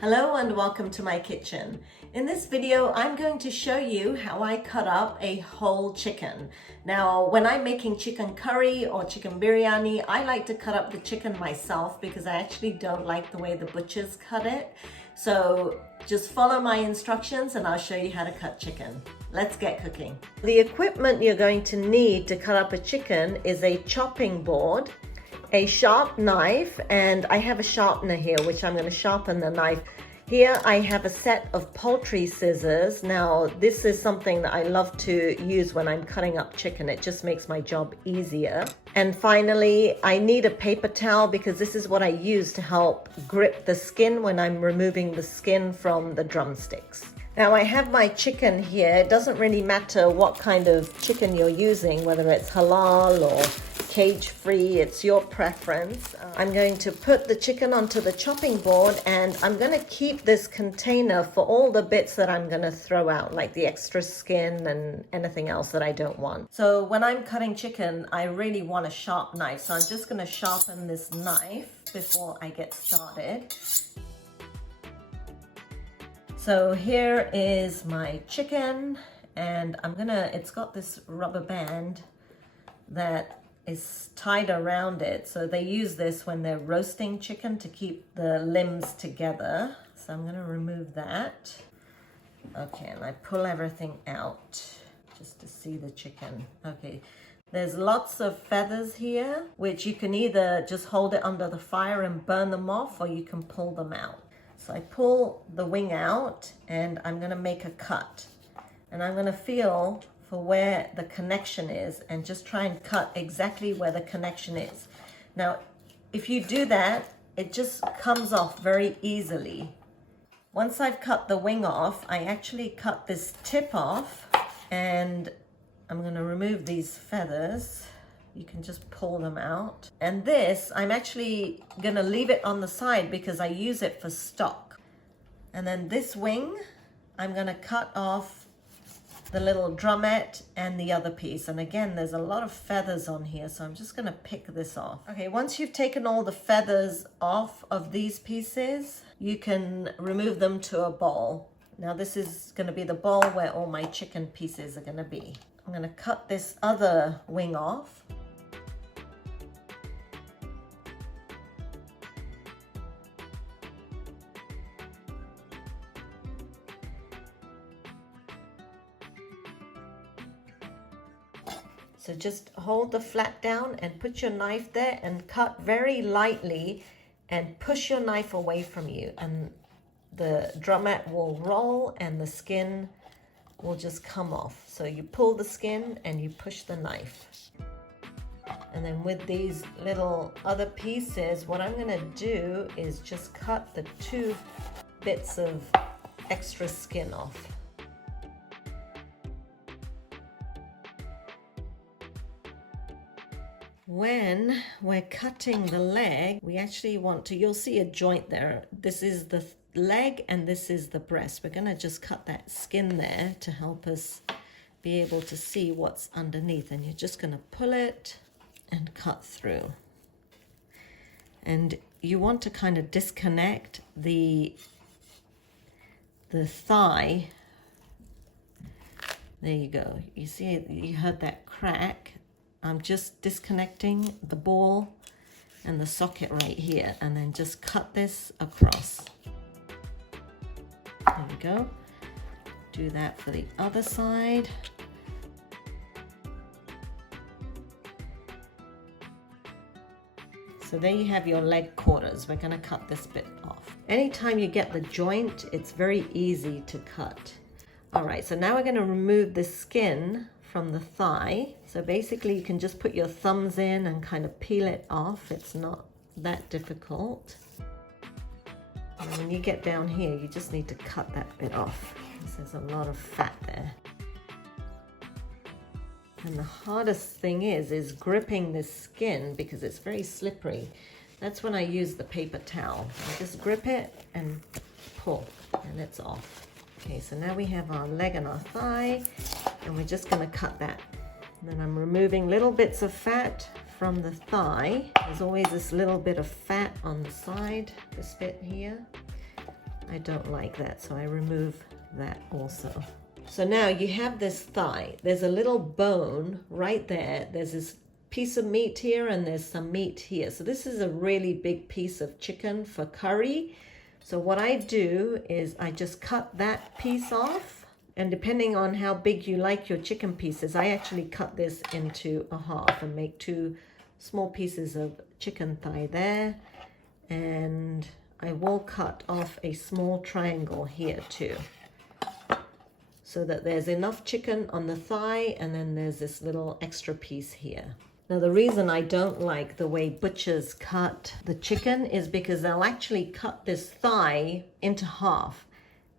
Hello and welcome to my kitchen. In this video, I'm going to show you how I cut up a whole chicken. Now, when I'm making chicken curry or chicken biryani, I like to cut up the chicken myself because I actually don't like the way the butchers cut it. So just follow my instructions and I'll show you how to cut chicken. Let's get cooking. The equipment you're going to need to cut up a chicken is a chopping board, a sharp knife, and I have a sharpener here which I'm going to sharpen the knife. Here I have a set of poultry scissors. Now this is something that I love to use when I'm cutting up chicken. It just makes my job easier. And finally, I need a paper towel because this is what I use to help grip the skin when I'm removing the skin from the drumsticks. Now I have my chicken here. It doesn't really matter what kind of chicken you're using, whether it's halal or cage-free, it's your preference. I'm going to put the chicken onto the chopping board and I'm going to keep this container for all the bits that I'm going to throw out, like the extra skin and anything else that I don't want. So when I'm cutting chicken, I really want a sharp knife. So I'm just going to sharpen this knife before I get started. So here is my chicken and it's got this rubber band that is tied around it. So they use this when they're roasting chicken to keep the limbs together. So I'm gonna remove that. Okay, and I pull everything out just to see the chicken. Okay, there's lots of feathers here, which you can either just hold it under the fire and burn them off, or you can pull them out. So I pull the wing out and I'm gonna make a cut. And I'm gonna feel for where the connection is and just try and cut exactly where the connection is. Now, if you do that, it just comes off very easily. Once I've cut the wing off, I actually cut this tip off and I'm gonna remove these feathers. You can just pull them out. And this, I'm actually gonna leave it on the side because I use it for stock. And then this wing, I'm gonna cut off the little drumette and the other piece. And again, there's a lot of feathers on here, so I'm just gonna pick this off. Okay, once you've taken all the feathers off of these pieces, you can remove them to a bowl. Now this is gonna be the bowl where all my chicken pieces are gonna be. I'm gonna cut this other wing off. So just hold the flat down and put your knife there and cut very lightly and push your knife away from you, and the drumette will roll and the skin will just come off. So you pull the skin and you push the knife. And then with these little other pieces, what I'm gonna do is just cut the two bits of extra skin off. When we're cutting the leg, we actually want to, you'll see a joint there. This is the leg and this is the breast. We're gonna just cut that skin there to help us be able to see what's underneath. And you're just gonna pull it and cut through. And you want to kind of disconnect the thigh. There you go. You see it, you heard that crack. I'm just disconnecting the ball and the socket right here, and then just cut this across. There we go. Do that for the other side. So there you have your leg quarters. We're gonna cut this bit off. Anytime you get the joint, it's very easy to cut. All right, so now we're gonna remove the skin from the thigh. So basically you can just put your thumbs in and kind of peel it off. It's not that difficult. And when you get down here, you just need to cut that bit off because there's a lot of fat there. And the hardest thing is gripping this skin because it's very slippery. That's when I use the paper towel. I just grip it and pull and it's off. Okay, so now we have our leg and our thigh, and we're just gonna cut that. And then I'm removing little bits of fat from the thigh. There's always this little bit of fat on the side, this bit here. I don't like that, so I remove that also. So now you have this thigh. There's a little bone right there. There's this piece of meat here and there's some meat here. So this is a really big piece of chicken for curry. So what I do is I just cut that piece off, and depending on how big you like your chicken pieces, I actually cut this into a half and make 2 small pieces of chicken thigh there. And I will cut off a small triangle here too, so that there's enough chicken on the thigh, and then there's this little extra piece here. Now the reason I don't like the way butchers cut the chicken is because they'll actually cut this thigh into half.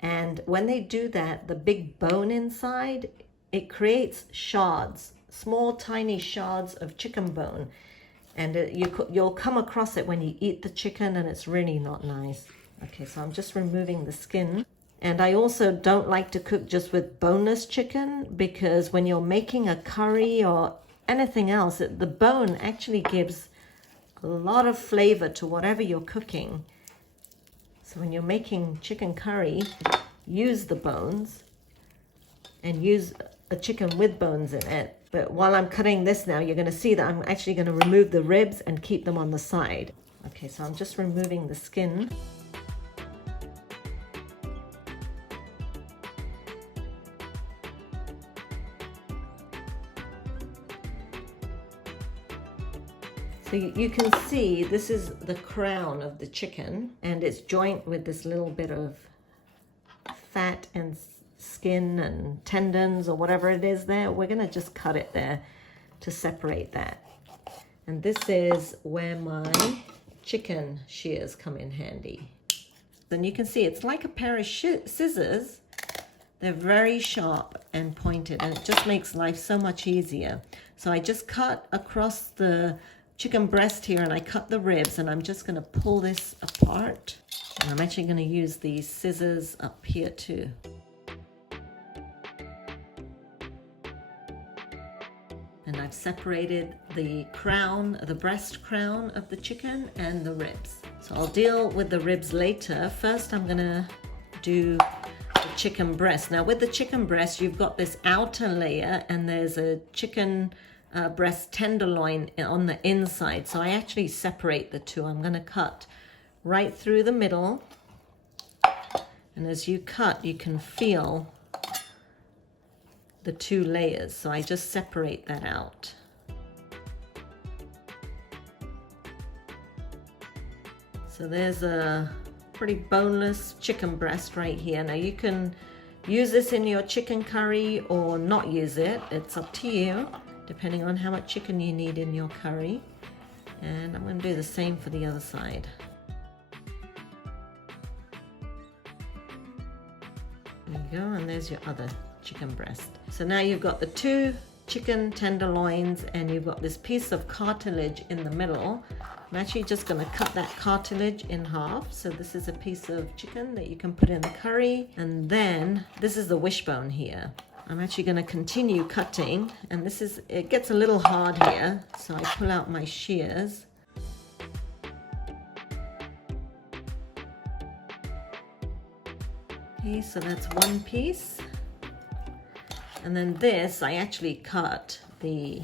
And when they do that, the big bone inside, it creates shards, small tiny shards of chicken bone. And you'll come across it when you eat the chicken, and it's really not nice. Okay, so I'm just removing the skin. And I also don't like to cook just with boneless chicken, because when you're making a curry or anything else, the bone actually gives a lot of flavor to whatever you're cooking. So when you're making chicken curry, use the bones and use a chicken with bones in it. But while I'm cutting this now, you're going to see that I'm actually going to remove the ribs and keep them on the side. Okay, so I'm just removing the skin. So you can see this is the crown of the chicken, and it's joint with this little bit of fat and skin and tendons or whatever it is there. We're going to just cut it there to separate that. And this is where my chicken shears come in handy. Then you can see it's like a pair of scissors. They're very sharp and pointed, and it just makes life so much easier. So I just cut across the chicken breast here, and I cut the ribs, and I'm just going to pull this apart. And I'm actually going to use these scissors up here too. And I've separated the crown, the breast crown of the chicken and the ribs. So I'll deal with the ribs later. First, I'm going to do the chicken breast. Now with the chicken breast, you've got this outer layer, and there's a chicken breast tenderloin on the inside. So I actually separate the two. I'm going to cut right through the middle, and as you cut, you can feel the 2 layers. So I just separate that out. So there's a pretty boneless chicken breast right here. Now you can use this in your chicken curry or not use it. It's up to you, depending on how much chicken you need in your curry. And I'm going to do the same for the other side. There you go, and there's your other chicken breast. So now you've got the 2 chicken tenderloins, and you've got this piece of cartilage in the middle. I'm actually just going to cut that cartilage in half. So this is a piece of chicken that you can put in the curry. And then this is the wishbone here. I'm actually going to continue cutting, and it gets a little hard here, so I pull out my shears. Okay, so that's one piece. And then this, I actually cut the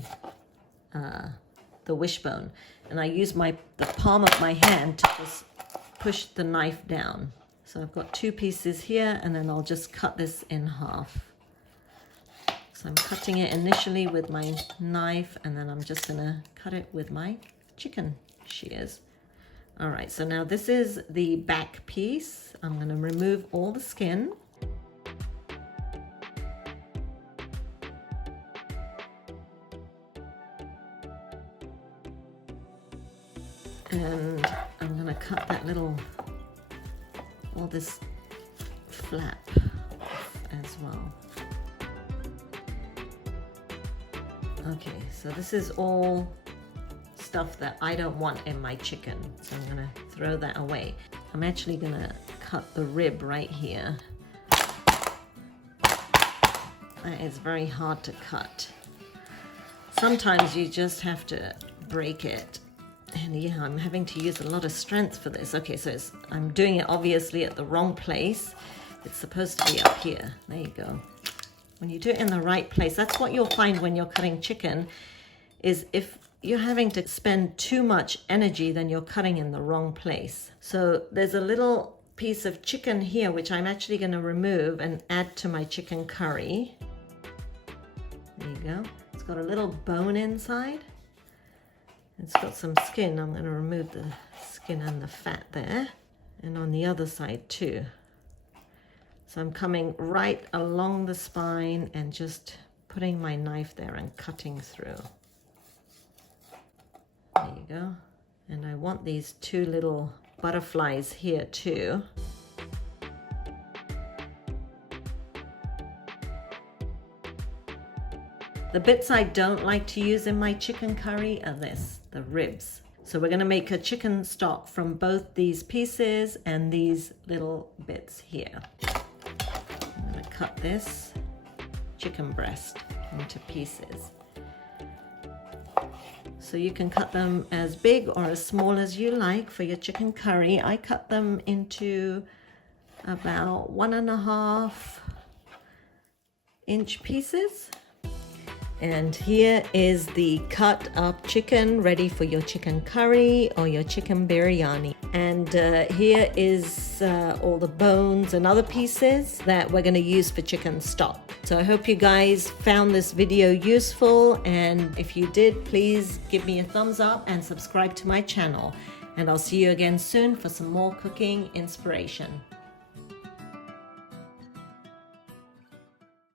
wishbone, and I use the palm of my hand to just push the knife down. So I've got 2 pieces here, and then I'll just cut this in half. So I'm cutting it initially with my knife, and then I'm just gonna cut it with my chicken shears. All right, so now this is the back piece. I'm gonna remove all the skin. And I'm gonna cut that all this flap off as well. Okay, so this is all stuff that I don't want in my chicken, so I'm gonna throw that away. I'm actually gonna cut the rib right here. That is very hard to cut. Sometimes you just have to break it And yeah, I'm having to use a lot of strength for this. Okay, so I'm doing it obviously at the wrong place. It's supposed to be up here. There you go. When you do it in the right place, that's what you'll find when you're cutting chicken, is if you're having to spend too much energy, then you're cutting in the wrong place. So there's a little piece of chicken here, which I'm actually going to remove and add to my chicken curry. There you go. It's got a little bone inside. It's got some skin. I'm going to remove the skin and the fat there. And on the other side too. So I'm coming right along the spine and just putting my knife there and cutting through. There you go. And I want these two little butterflies here too. The bits I don't like to use in my chicken curry are the ribs. So we're going to make a chicken stock from both these pieces and these little bits here. I'm going to cut this chicken breast into pieces. So you can cut them as big or as small as you like for your chicken curry. I cut them into about 1.5 inch pieces. And here is the cut up chicken ready for your chicken curry or your chicken biryani. And here is all the bones and other pieces that we're going to use for chicken stock. So I hope you guys found this video useful, and if you did, please give me a thumbs up and subscribe to my channel. And I'll see you again soon for some more cooking inspiration.